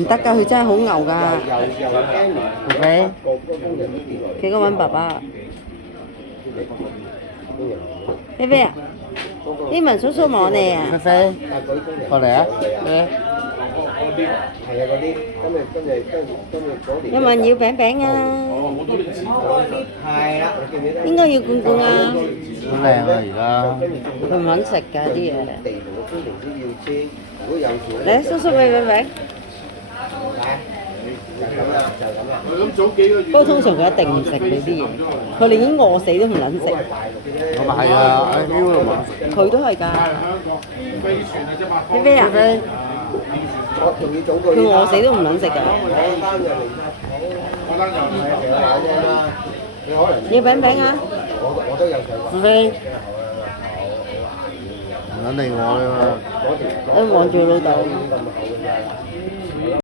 唔得㗎，佢真係好牛㗎。除非幾個揾爸爸？菲菲啊，英文叔叔摸你啊！菲菲過嚟啊！有冇人要餅餅啊？應該要罐罐啊！好靚啊！而家佢唔肯食㗎啲嘢。嚟，叔叔俾。不過通常佢一定唔食你啲嘢，佢寧願餓死都唔撚食。咁咪係啊！喺 U 度嘛，佢都係㗎。菲菲啊，佢餓死都唔撚食㗎。要餅餅啊！菲菲唔撚理我啦嘛。望住老豆。